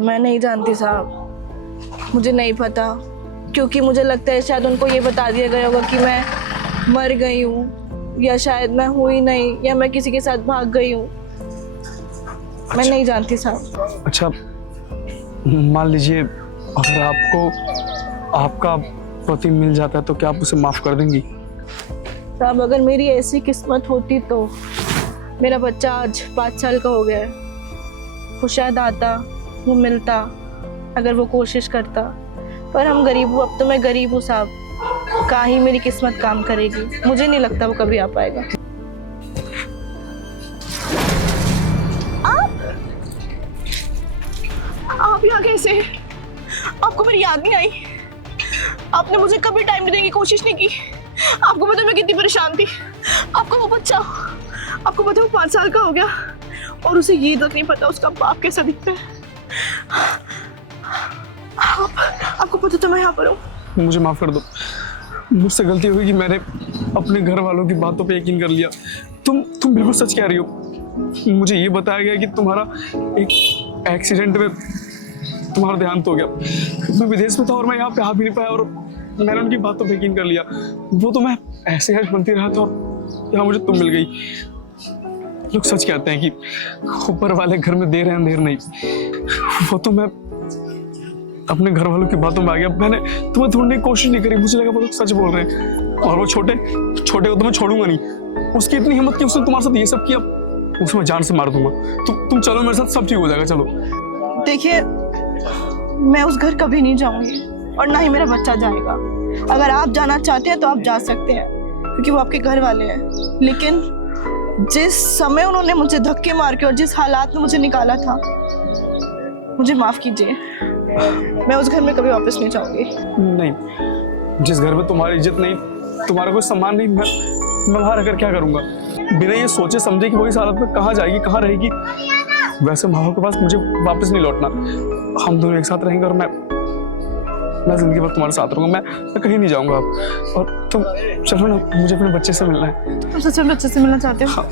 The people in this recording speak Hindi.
मैं नहीं जानती साहब, मुझे नहीं पता, क्योंकि मुझे लगता है शायद उनको ये बता दिया गया होगा कि मैं मर गई हूँ, या शायद मैं हुई नहीं, या मैं किसी के साथ भाग गई हूँ। मैं नहीं जानती साहब। अच्छा, मान लीजिए अगर आपको आपका पति मिल जाता है तो क्या आप उसे माफ कर देंगी? साहब अगर मेरी ऐसी किस्मत होती तो मेरा बच्चा आज 5 साल का हो गया है, वो शायद आता, वो मिलता, अगर वो कोशिश करता। पर हम गरीब हूँ, अब तो मैं गरीब हूँ साहब, कहाँ ही मेरी किस्मत काम करेगी। मुझे नहीं लगता वो कभी आ पाएगा। आप यहाँ कैसे? आपको मेरी याद नहीं आई? आपने मुझे कभी टाइम देने की कोशिश नहीं की। आपको पता मैं कितनी परेशान थी। आपका वो बच्चा, आपको पता वो 5 साल का हो गया और उसे ये तक नहीं पता उसका बाप कैसा दिखता है। आपको पता तो मैं यहाँ पर हूँ। मुझे माफ कर दो, मुझसे गलती हुई कि मैंने अपने घर वालों की बातों पे यकीन कर लिया। तुम बिल्कुल सच कह रही हो। मुझे ये बताया गया कि तुम्हारा एक एक्सीडेंट में तुम्हारा देहांत हो गया। मैं विदेश में था और मैं यहाँ पे आ भी नहीं पाया और मैंने उनकी बातों पे यकीन कर लिया। वो तो मैं ऐसे हर्ष बनती रहा था और यहाँ मुझे तुम मिल गई। लोग सच कहते हैं कि ऊपर वाले घर में देर है अंधेर नहीं। वो तो मैं अपने घर वालों की बातों में आ गया। मैंने तुम्हें ढूंढने की कोशिश नहीं करी, मुझे लगा वो लोग सच बोल रहे हैं। और वो छोटे को तो मैं छोड़ूंगा नहीं। उसकी इतनी हिम्मत कि उसने तुम्हारे साथ ये सब किया, उसे मैं जान से मार दूंगा। तुम चलो मेरे साथ, सब ठीक हो जाएगा। चलो। देखिए, मैं उस घर कभी नहीं जाऊंगी और ना ही मेरा बच्चा जाएगा। अगर आप जाना चाहते हैं तो आप जा सकते हैं, क्योंकि वो आपके घर वाले हैं। लेकिन जिस समय उन्होंने मुझे धक्के मार के और जिस हालात में मुझे निकाला था, मुझे माफ कीजिए, मैं उस घर में कभी वापस नहीं जाऊंगी। नहीं, जिस घर में तुम्हारी इज्जत नहीं, तुम्हारा कोई सम्मान नहीं, मैं वहां रहकर क्या करूंगा? बिना ये सोचे समझे कि वो इस हालत में कहाँ जाएगी, कहाँ रहेगी। वैसे माँ बाप के पास मुझे वापस नहीं लौटना। हम दोनों एक साथ रहेंगे और मैं जिंदगी भर तुम्हारे साथ रहूंगा। मैं कहीं नहीं जाऊंगा अब। और तुम चलो ना, मुझे अपने बच्चे से मिलना है। तुम सच में बच्चे से मिलना चाहते हो? हाँ।